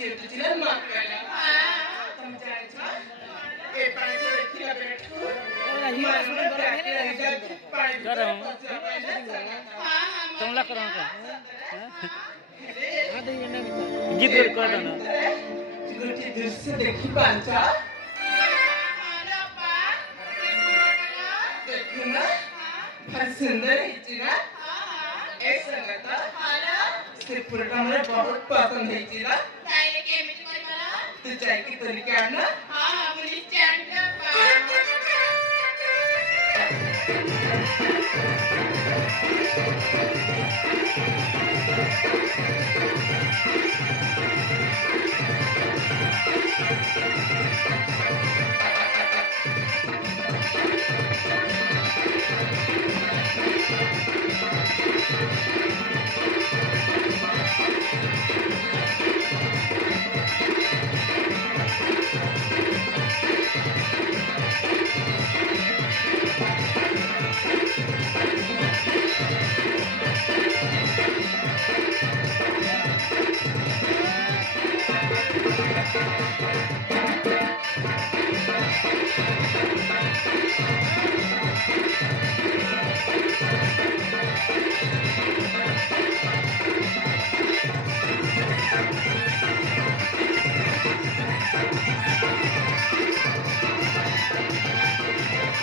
ଚିଡୁଚିନା ମତ କହିଲା ତମେ ଜାଣିଛ ଏ ପାଣି ଦେଖିଲା ବେଠୁ तुमला करो का गीत कर दो ना गोटे दृश्य देखि पांच देखुना भारी सुंदर है ना ए संगत से पूरा हमरे बहुत पसंद है ना ताइले केमिति करबला तू चाय की तरीका ना हां हां मुनि स्टैंड का